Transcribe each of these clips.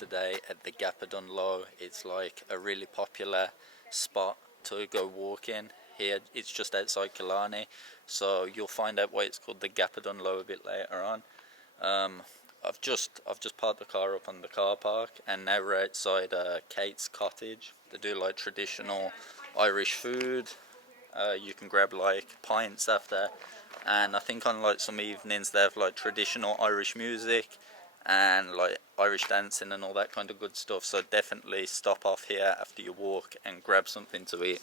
today at the Gap of Dunloe. It's like a really popular spot to go walking here. It's just outside Killarney, so you'll find out why it's called the Gap of Dunloe a bit later on. I've just parked the car up on the car park, and now we're outside Kate's cottage. They do like traditional Irish food. You can grab like pints after, and I think on like some evenings they have like traditional Irish music and like Irish dancing and all that kind of good stuff. So definitely stop off here after your walk and grab something to eat.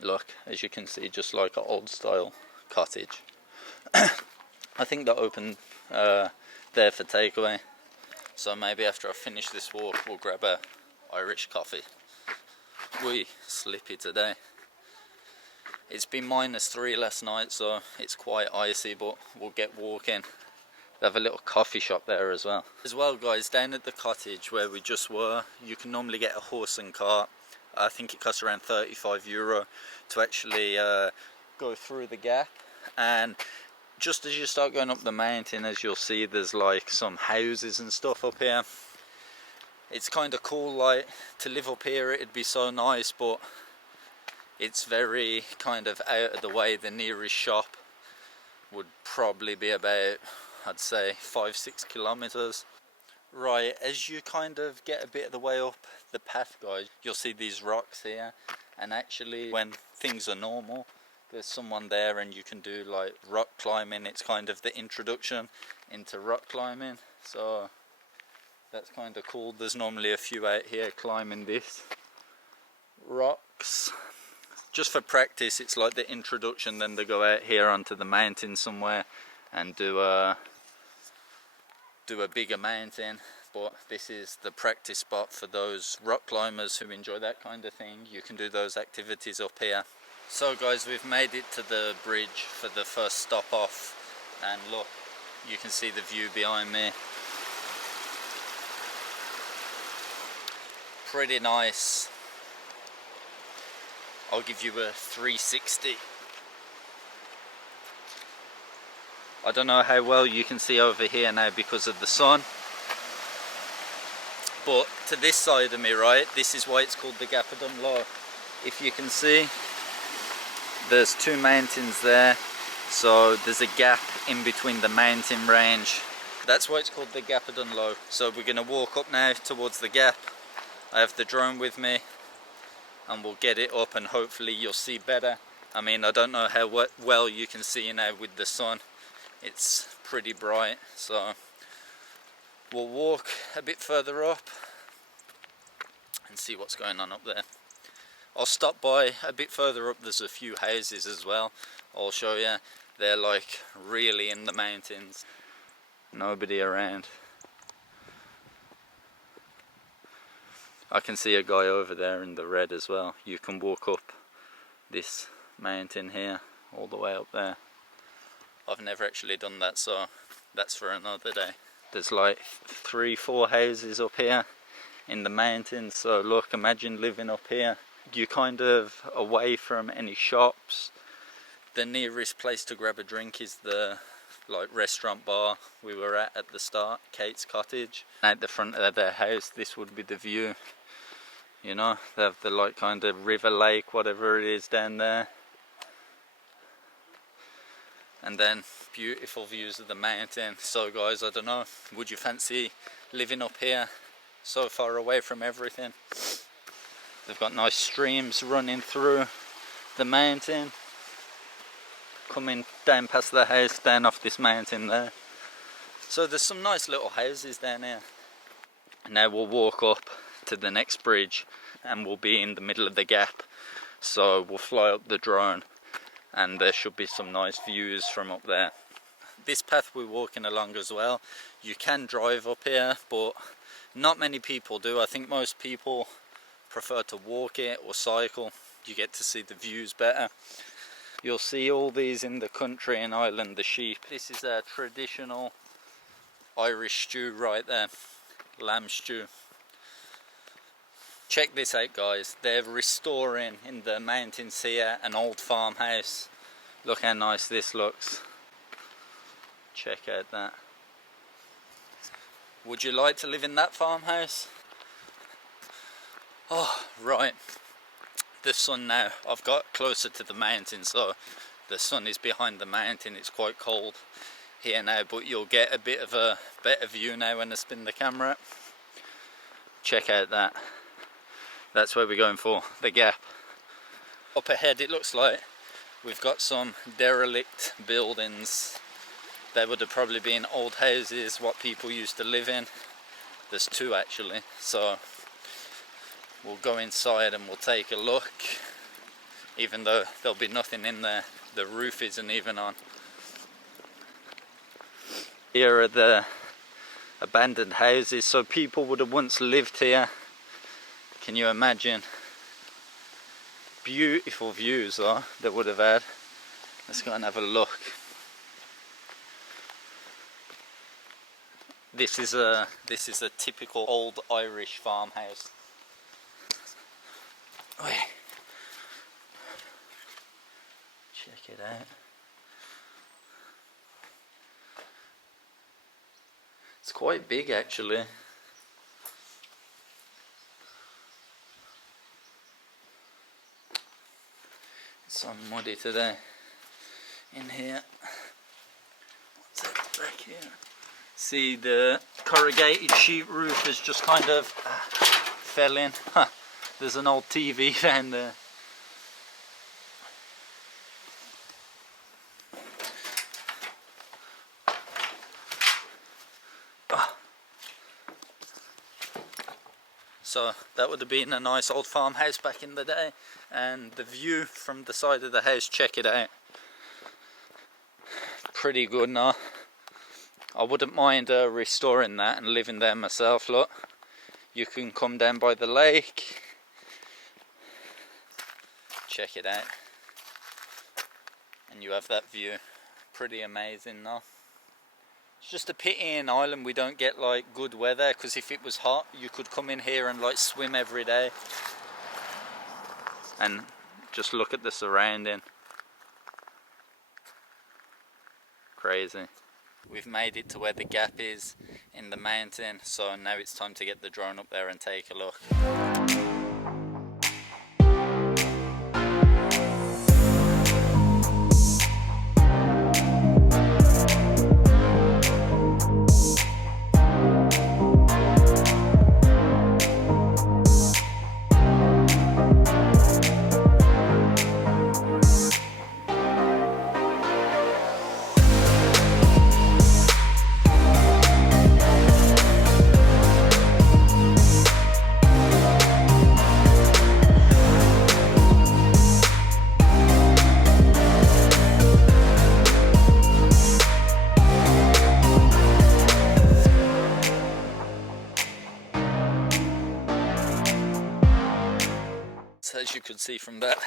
Look, as you can see, just like an old style cottage. I think they're open there for takeaway, so maybe after I finish this walk we'll grab a Irish coffee. We slippy today. It's been -3 last night, so it's quite icy, but we'll get walking. They have a little coffee shop there as well. Guys, down at the cottage where we just were, you can normally get a horse and cart. I think it costs around €35 to actually go through the gap. And just as you start going up the mountain, as you'll see, there's like some houses and stuff up here. It's kind of cool, like to live up here, it'd be so nice, but it's very kind of out of the way. The nearest shop would probably be about, I'd say, 5-6 kilometers. Right, as you kind of get a bit of the way up the path, guys, you'll see these rocks here, and actually when things are normal, there's someone there and you can do like rock climbing. It's kind of the introduction into rock climbing, so that's kind of cool. There's normally a few out here climbing this rocks just for practice. It's like the introduction, then they go out here onto the mountain somewhere and do a bigger mountain. But this is the practice spot for those rock climbers who enjoy that kind of thing. You can do those activities up here. So guys, we've made it to the bridge for the first stop off, and look, you can see the view behind me. Pretty nice. I'll give you a 360. I don't know how well you can see over here now because of the sun, but to this side of me, right, this is why it's called the Gap of Dunloe. If you can see, there's two mountains there, so there's a gap in between the mountain range. That's why it's called the Gap of Dunloe. So we're going to walk up now towards the gap. I have the drone with me, and we'll get it up and hopefully you'll see better. I mean, I don't know how well you can see now with the sun. It's pretty bright, so we'll walk a bit further up and see what's going on up there. I'll stop by a bit further up. There's a few houses as well. I'll show you. They're like really in the mountains. Nobody around. I can see a guy over there in the red as well. You can walk up this mountain here all the way up there. I've never actually done that, so that's for another day. There's like 3-4 houses up here in the mountains, so look, imagine living up here. You're kind of away from any shops. The nearest place to grab a drink is the like restaurant bar we were at the start, Kate's cottage. At the front of their house, this would be the view. You know, they have the like kind of river, lake, whatever it is down there. And then beautiful views of the mountain. So guys, I don't know, would you fancy living up here so far away from everything? They've got nice streams running through the mountain, coming down past the house, down off this mountain there. So there's some nice little houses down here. Now we'll walk up to the next bridge and we'll be in the middle of the gap. So we'll fly up the drone and there should be some nice views from up there. This path we're walking along as well, you can drive up here, but not many people do. I think most people prefer to walk it or cycle. You get to see the views better. You'll see all these in the country in Ireland, the sheep. This is a traditional Irish stew right there, lamb stew. Check this out guys, they're restoring in the mountains here an old farmhouse. Look how nice this looks. Check out that. Would you like to live in that farmhouse? Oh, right. The sun now. I've got closer to the mountain, so the sun is behind the mountain. It's quite cold here now, but you'll get a bit of a better view now when I spin the camera. Check out that. That's where we're going for, the Gap. Up ahead it looks like we've got some derelict buildings. They would have probably been old houses, what people used to live in. There's two actually, so we'll go inside and we'll take a look, even though there'll be nothing in there. The roof isn't even on. Here are the abandoned houses, so people would have once lived here. Can you imagine? Beautiful views though they would have had. Let's go and have a look. This is a typical old Irish farmhouse. Oi. Check it out. It's quite big actually. It's so muddy today in here. What's that back here? See, the corrugated sheet roof has just kind of fell in. Huh. There's an old TV down there. So that would have been a nice old farmhouse back in the day, and the view from the side of the house, check it out. Pretty good now. I wouldn't mind restoring that and living there myself. Look, you can come down by the lake. Check it out. And you have that view. Pretty amazing now. It's just a pity in Ireland we don't get like good weather, because if it was hot you could come in here and like swim every day. And just look at the surrounding. Crazy. We've made it to where the Gap is in the mountain, so now it's time to get the drone up there and take a look. As you could see from that,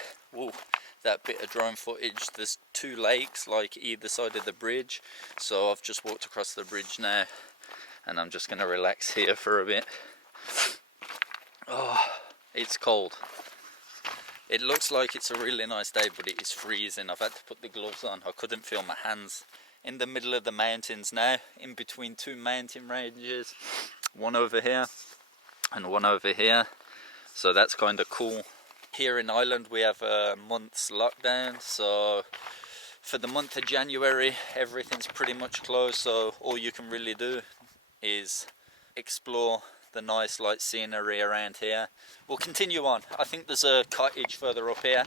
that bit of drone footage, there's two lakes like either side of the bridge, so I've just walked across the bridge now and I'm just going to relax here for a bit. Oh, it's cold. It looks like it's a really nice day, but it is freezing. I've had to put the gloves on. I couldn't feel my hands. In the middle of the mountains now, in between two mountain ranges, one over here and one over here, so that's kind of cool. Here in Ireland we have a month's lockdown, so for the month of January everything's pretty much closed, so all you can really do is explore the nice light scenery around here. We'll continue on. I think there's a cottage further up here.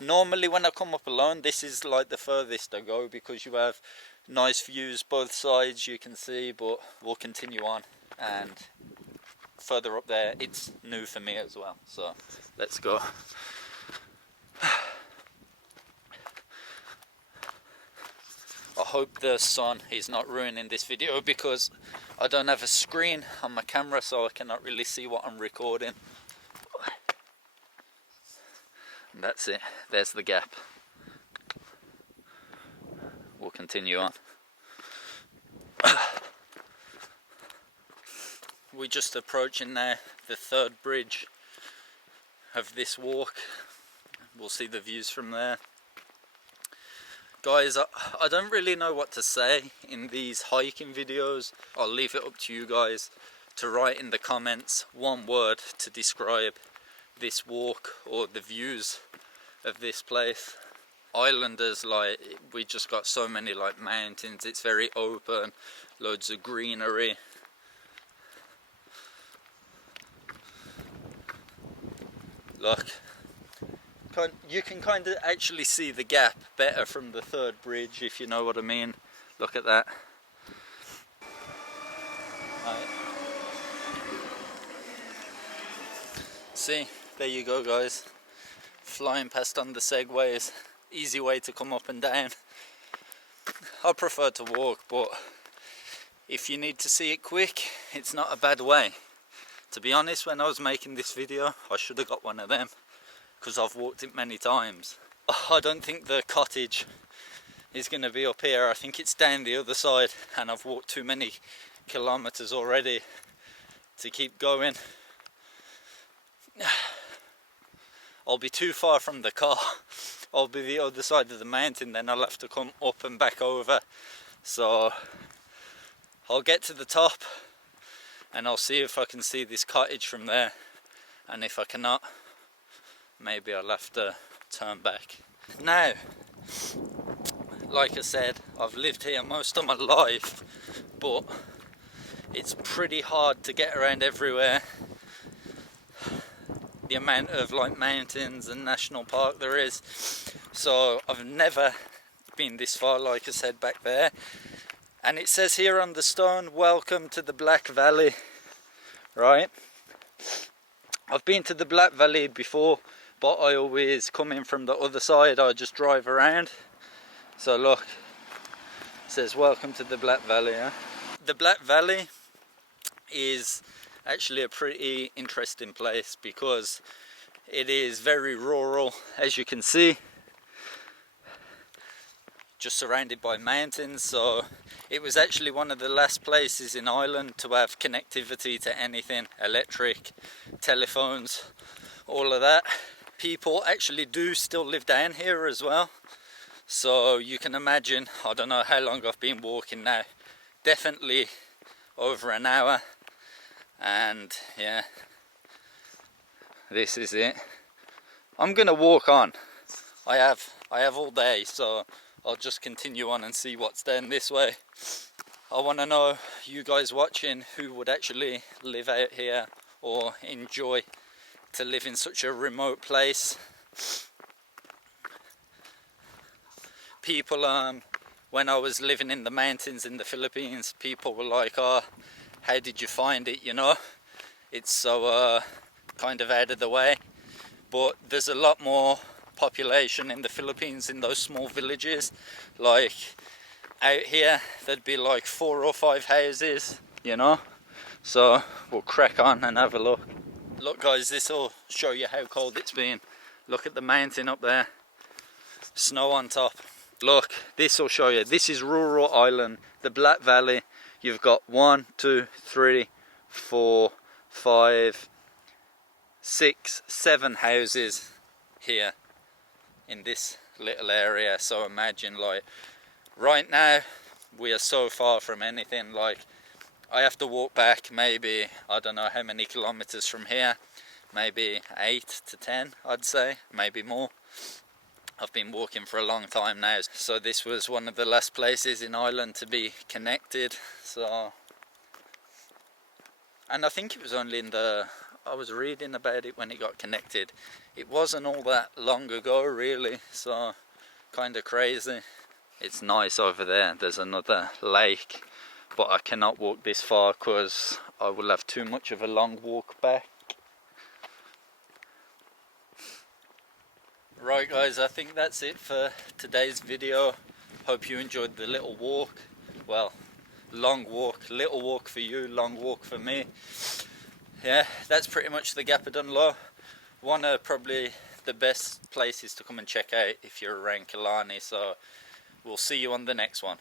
Normally when I come up alone, this is like the furthest I go because you have nice views both sides you can see, but we'll continue on, and further up there it's new for me as well, so let's go. I hope the sun is not ruining this video because I don't have a screen on my camera, so I cannot really see what I'm recording. And that's it, there's the Gap. We'll continue on. We're just approaching now the third bridge of this walk. We'll see the views from there. Guys, I don't really know what to say in these hiking videos. I'll leave it up to you guys to write in the comments one word to describe this walk or the views of this place. Islanders, like, we just got so many like mountains, it's very open, loads of greenery. Look, you can kind of actually see the gap better from the third bridge, if you know what I mean. Look at that. Right. See, there you go guys, flying past on the segways. Easy way to come up and down. I prefer to walk, but if you need to see it quick, it's not a bad way. To be honest, when I was making this video, I should have got one of them, because I've walked it many times. I don't think the cottage is going to be up here. I think it's down the other side, and I've walked too many kilometers already to keep going. I'll be too far from the car. I'll be the other side of the mountain, then I'll have to come up and back over. So I'll get to the top and I'll see if I can see this cottage from there, and if I cannot, maybe I'll have to turn back. Now, like I said, I've lived here most of my life, but it's pretty hard to get around everywhere. The amount of like mountains and national park there is, so I've never been this far, like I said, back there. And it says here on the stone, welcome to the Black Valley, right? I've been to the Black Valley before, but I always come in from the other side. I just drive around. So look, it says welcome to the Black Valley. Yeah? The Black Valley is actually a pretty interesting place because it is very rural, as you can see, just surrounded by mountains. So it was actually one of the last places in Ireland to have connectivity to anything, electric, telephones, all of that. People actually do still live down here as well, so you can imagine, I don't know how long I've been walking now, definitely over an hour. And yeah, this is it. I'm gonna walk on. I have all day, so I'll just continue on and see what's down this way. I want to know, you guys watching, who would actually live out here or enjoy to live in such a remote place. People, when I was living in the mountains in the Philippines, people were like, oh, how did you find it, you know? It's so kind of out of the way. But there's a lot more population in the Philippines in those small villages. Like out here, there'd be like 4 or 5 houses, you know? So we'll crack on and have a look. Look guys, this will show you how cold it's been. Look at the mountain up there. Snow on top. Look, this will show you. This is rural Ireland, the Black Valley. You've got 1, 2, 3, 4, 5, 6, 7 houses here in this little area. So imagine, like, right now we are so far from anything. Like, I have to walk back maybe, I don't know how many kilometers from here, maybe 8 to 10 I'd say, maybe more. I've been walking for a long time now, so this was one of the last places in Ireland to be connected. So, and I think it was only in the, I was reading about it when it got connected. It wasn't all that long ago really, so kind of crazy. It's nice over there. There's another lake, but I cannot walk this far because I will have too much of a long walk back. Right guys, I think that's it for today's video. Hope you enjoyed the little walk. Well, long walk, little walk for you, long walk for me. Yeah, that's pretty much the Gap of Dunloe. One of probably the best places to come and check out if you're around Killarney. So we'll see you on the next one.